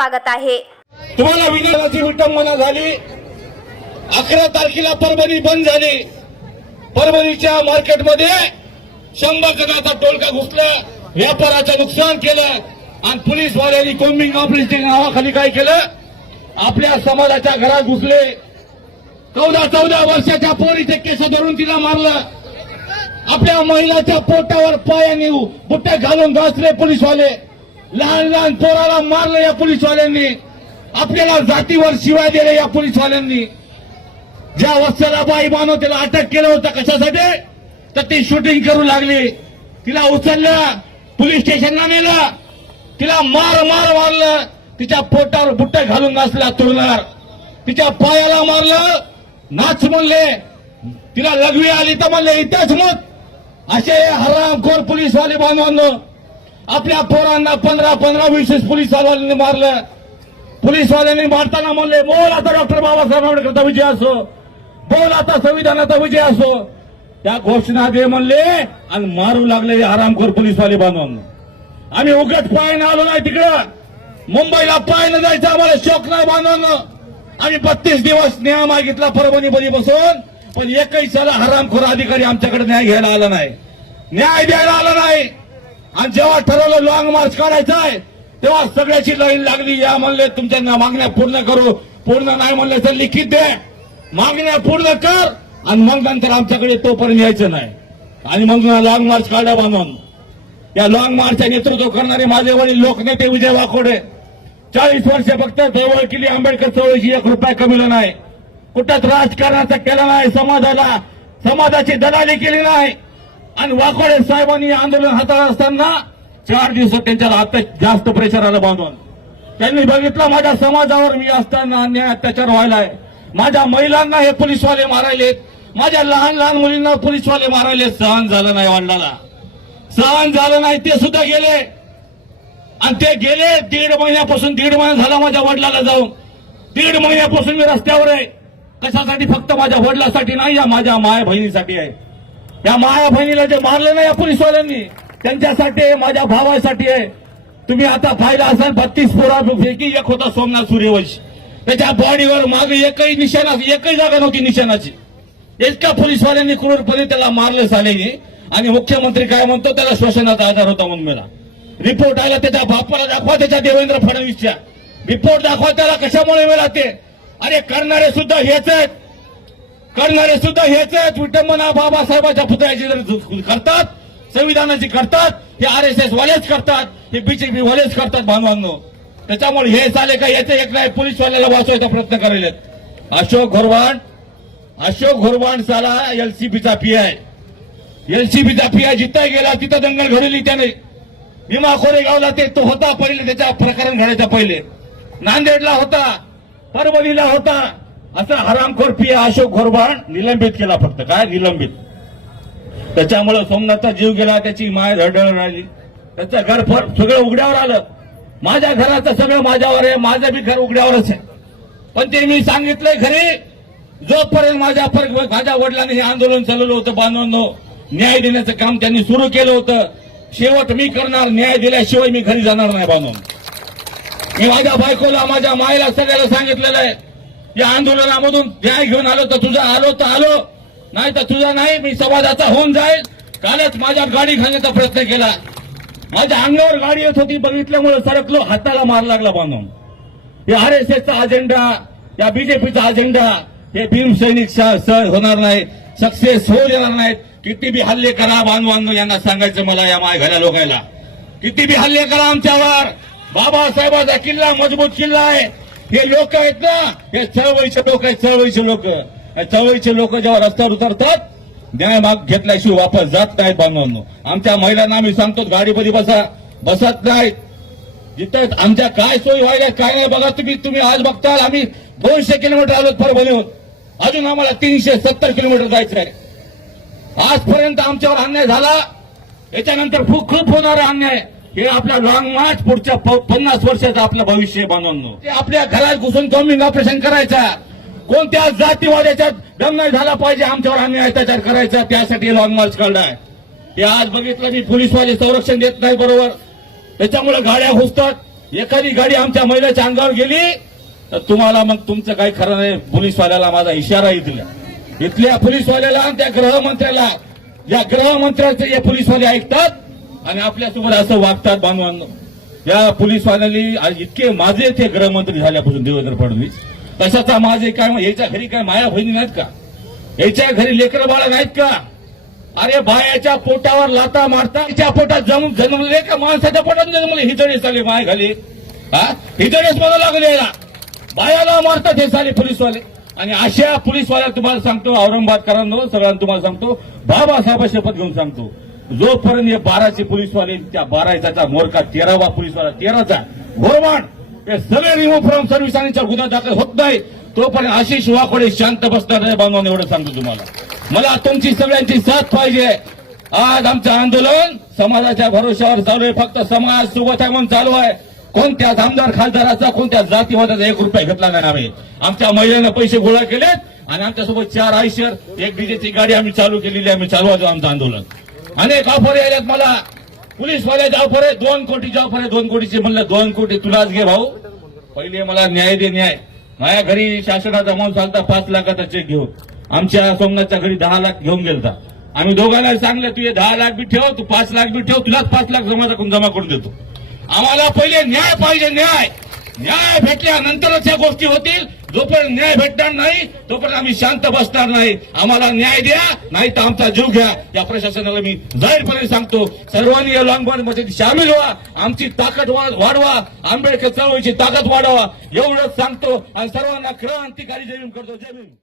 स्वागत आहे. तुम्हाला विनंती विटंबना झाली. अकरा तारखेला परभणी बंद झाली. परभणीच्या मार्केटमध्ये शंभर जणांचा टोलका घुसला व्यापाराचं नुकसान केलं आणि पोलीसवाल्यांनी कोम्बिंग ऑपरेशनच्या नावाखाली काय केलं? आपल्या समाजाच्या घरात घुसले. चौदा चौदा वर्षाच्या पोरीचे केस धरून तिला मारलं. आपल्या महिलाच्या पोटावर पायाने बुट्ट्या घालून घासले पोलीसवाले. लहान लहान पोराला मारलं या पोलीसवाल्यांनी. आपल्याला जातीवर शिवाय दिले या पोलीसवाल्यांनी. ज्या वस्त्याला बाई मानव त्याला अटक केलं होतं कशासाठी? तर ती शूटिंग करू लागली. तिला उचललं पोलीस स्टेशनला नेलं. तिला मार मार मारलं. तिच्या पोटावर बुट्ट्या घालून नाचला तुरणार तिच्या पायाला मारलं. नाच म्हणले. तिला लघवी आली तर म्हणले इथेच मत. असे हरामखोर पोलीसवाले बांधवांनो आपल्या पोरांना पंधरा पंधरा वीस वीस पोलीसवाल्यांनी मारलं. पोलीसवाल्यांनी मारताना म्हणले बोल आता डॉक्टर बाबासाहेब आंबेडकरचा विजय असो. बोल आता संविधानाचा विजय असो. त्या घोषणा दे म्हणले आणि मारू लागले हे हरामखोर पोलीसवाले बांधवांना आम्ही उघड पायनं आलो नाही तिकडं. मुंबईला पायनं जायचं आम्हाला शोक नाही बांधवांना आम्ही बत्तीस दिवस न्याय मागितला परभणी बरी बसून पण एकही साला हरामखोर अधिकारी आमच्याकडे न्याय घ्यायला आला नाही. न्याय द्यायला आला नाही. आणि जेव्हा ठरवलं लॉंग मार्च काढायचा आहे तेव्हा सगळ्याची लाईन लागली. या म्हणले तुमच्या मागण्या पूर्ण करू. पूर्ण नाही म्हणले तर लिखित दे. मागण्या पूर्ण कर आणि मग नंतर आमच्याकडे तोपर्यंत यायचं नाही. आणि मग लॉंग मार्च काढा बांधून या लॉंग मार्चचे नेतृत्व करणारे माझे वडील लोकनेते विजय वाकोडे. चाळीस वर्ष फक्त देवळ केली आंबेडकर चळवळीची एक रुपया कमीला नाही. कुठंच राजकारणाचा केला नाही समाजाला समाजाची दलाली केली नाही. आणि वाकोडे साहेबांनी आंदोलन हाताळत असताना चार दिवसात त्यांच्याला आता जास्त प्रेशर आलं बांधून. त्यांनी बघितलं माझ्या समाजावर मी असताना अन्याय अत्याचार व्हायलाय. माझ्या महिलांना हे पोलीसवाले मारायलेत. माझ्या लहान लहान मुलींना पोलीसवाले मारायले सहन झालं नाही वडिलाला. सहन झालं नाही ते सुद्धा गेले. आणि ते गेले दीड महिन्यापासून दीड महिना झाला माझ्या वडिलाला जाऊन. दीड महिन्यापासून मी रस्त्यावर आहे. कशासाठी फक्त माझ्या वडिलासाठी नाही या माझ्या माय बहिणीसाठी आहे. या माया बहिणीला जे मारलं नाही या पोलीसवाल्यांनी त्यांच्यासाठी आहे, माझ्या भावासाठी आहे. तुम्ही आता फायदा असाल बत्तीस पोरापैकी एक होता सोमनाथ सूर्यवंशी. त्याच्या बॉडीवर मागे एकही निशाणा एकही जागा नव्हती निशाणाची. इतका पोलीसवाल्यांनी क्रूरपणे त्याला मारलं सालेनी. आणि मुख्यमंत्री काय म्हणतो त्याला श्वसनाचा आजार होता म्हणून मला रिपोर्ट आला त्याच्या बापाला दाखवा त्याच्या देवेंद्र फडणवीसच्या. रिपोर्ट दाखवा त्याला कशामुळे मिळाते अरे करणारे सुद्धा हेच आहेत. करणारे सुद्धा हेच आहेत. विटंबना बाबासाहेबांच्या पुतळ्याची जर करतात संविधानाची करतात हे आर एस एस वालेच करतात हे बीजेपी वालेच करतात बांधवांनो त्याच्यामुळे हे चाले का याचे एक नाही पोलीसवाल्याला वाचवायचा प्रयत्न करायलेत अशोक घोरवाण अशोक घोरवाण साला एलसीबीचा पी आय एलसीबीचा पी आय जिथं गेला तिथं दंगल घडवली त्याने. भीमा कोरेगावला ते तो होता पहिले त्याच्या प्रकरण घडायच्या पहिले. नांदेडला होता परभणीला होता. असा हरामखोर पी अशोक घोरवाण निलंबित केला फक्त. काय निलंबित? त्याच्यामुळे सोमनाथचा जीव गेला त्याची माय धडधड राहिली. त्याचं घर फर सगळं उघड्यावर आलं. माझ्या घराचं सगळं माझ्यावर आहे माझं बी घर उघड्यावरच आहे. पण ते मी सांगितलंय खरी जोपर्यंत माझ्या पर- माझ्या वडिलांनी हे आंदोलन चालवलं होतं बांधवांनो न्याय देण्याचं काम त्यांनी सुरू केलं होतं. शेवट मी करणार न्याय दिल्याशिवाय मी घरी जाणार नाही बांधून मी माझ्या बायकोला माझ्या मायला सगळ्याला सांगितलेलं आहे. या आंदोलनामधून न्याय घेऊन आलो तर तुझा आलो तर आलो. नाही तर तुझा नाही मी समाजाचा होऊन जाईल. कालच माझ्या गाडी घालण्याचा प्रयत्न केला. माझ्या अंगावर गाडी येत होती बघितल्यामुळे सरकलो हाताला मार लागला बांधून. हे आर एस एसचा अजेंडा या बीजेपीचा अजेंडा हे भीमसैनिक स- होणार नाही सक्सेस होऊ देणार नाहीत. किती बी हल्ले करा बांधवांनो यांना सांगायचं मला या माय घरा लोकायला. किती बी हल्ले करा आमच्यावर. बाबासाहेबाचा किल्ला मजबूत किल्ला आहे. हे लोक आहेत ना हे चळवळीचे लोक आहेत चळवळीचे लोक. चळवळीचे लोक जेव्हा रस्त्यावर उतरतात न्याय माग घेतल्याशिवाय वापस जात नाहीत बांधवांनो. आमच्या महिलांना आम्ही सांगतो गाडीमध्ये बसा बसत नाहीत. जिथं आमच्या काय सोयी व्हायला काय नाही बघा तुम्ही तुम्ही आज बघताल आम्ही दोनशे किलोमीटर आलो परभणीहून अजून आम्हाला तीनशे सत्तर किलोमीटर जायचं आहे. आजपर्यंत आमच्यावर अन्याय झाला याच्यानंतर खूप खूप अन्याय. हे आपला लॉंग मार्च पुढच्या पन्नास वर्षाचं आपलं भविष्य बनवणं ते आपल्या घरात घुसून कमिंग ऑपरेशन करायचा. कोणत्या जातीवाद्याच्या दम नाही झाला पाहिजे आमच्यावर आम्ही अत्याचार करायचा त्यासाठी लॉंग मार्च काढलाय ते आज बघितलं मी पोलीसवाले संरक्षण देत नाही बरोबर. त्याच्यामुळे गाड्या घुसतात. एखादी गाडी आमच्या महिलाच्या अंगावर गेली तर तुम्हाला मग तुमचं काही खरं नाही पोलीसवाल्याला माझा इशारा इथल्या इथल्या पोलीसवाल्याला आणि त्या गृहमंत्र्याला या गृहमंत्र्याचे हे पोलीसवाले ऐकतात आणि आपल्यासोबत असं वागतात बांधवांनो. या पोलीसवाल्यांनी इतके माझे ते गृहमंत्री झाल्यापासून देवेंद्र फडणवीस. तशाचा माझे काय याच्या घरी काय माया बहिणी नाहीत का? याच्या घरी लेकरं बाळा नाहीत का? अरे बायाच्या पोटावर लाता मारता तिच्या पोटात जमून जन्मले का माणसाच्या पोटात जन्मले? हिजडे चाले माय घाली. हा? हिजडेच मला लागले बायाला मारतात हे साले पोलीसवाले. आणि अशा पोलीसवाल्या तुम्हाला सांगतो औरंगाबादकरांना सगळ्यांना तुम्हाला सांगतो बाबासाहेब शपथ घेऊन सांगतो. जोपर्यंत हे बाराचे पोलीसवाले त्या बाराचा मोरका तेरावा पोलीसवाला तेराचा घोरमाट हे सगळे रिमूव्ह फ्रॉम सर्व्हिस आणि गुन्हा दाखल होत नाही. तोपर्यंत आशिष वाकोडे शांत बसणार नाही बांधवान एवढं सांगतो तुम्हाला. मला तुमची सगळ्यांची साथ पाहिजे. आज आमचं आंदोलन समाजाच्या भरोश्यावर चालू आहे. फक्त समाज सोबत आहे म्हणून चालू आहे. कोणत्याच आमदार खासदाराचा कोणत्या जातीवादाचा एक रुपया घेतला नाही आम्ही. आमच्या महिलांना पैसे गोळा केलेत आणि आमच्यासोबत चार आयशर एक डीजेची गाडी आम्ही चालू केलेली आहे. आम्ही चालवायचो आमचं आंदोलन. अनेक ऑफर यायल्यात मला. पोलीसवाल्याचे ऑफर आहे दोन कोटीची ऑफर आहे दोन कोटीचे म्हणलं दोन कोटी तुलाच घे भाऊ. पहिले मला न्याय दे न्याय. माझ्या घरी शासनाचा माणूस आलता पाच लाखाचा चेक घेऊन. आमच्या सोमनाथच्या घरी दहा लाख घेऊन गेलता. आम्ही दोघांना सांगलं तू हे दहा लाख बी ठेव तू पाच लाख बी ठेव तुलाच पाच लाख जमा करून जमा करून देतो. आम्हाला पहिले न्याय पाहिजे न्याय. न्याय भेटल्यानंतरच या गोष्टी होतील. जोपर्यंत न्याय भेटणार नाही तोपर्यंत आम्ही शांत बसणार नाही. आम्हाला न्याय द्या नाही तर आमचा जीव घ्या. या प्रशासनाला मी जाहीरपणे सांगतो सर्वांनी या लॉंगमध्ये सामील व्हा. आमची ताकद वाढवा. आंबेडकर चळवळीची ताकद वाढवा. एवढंच सांगतो आणि सर्वांना क्रांतिकारी जय भीम करतो. जय भीम.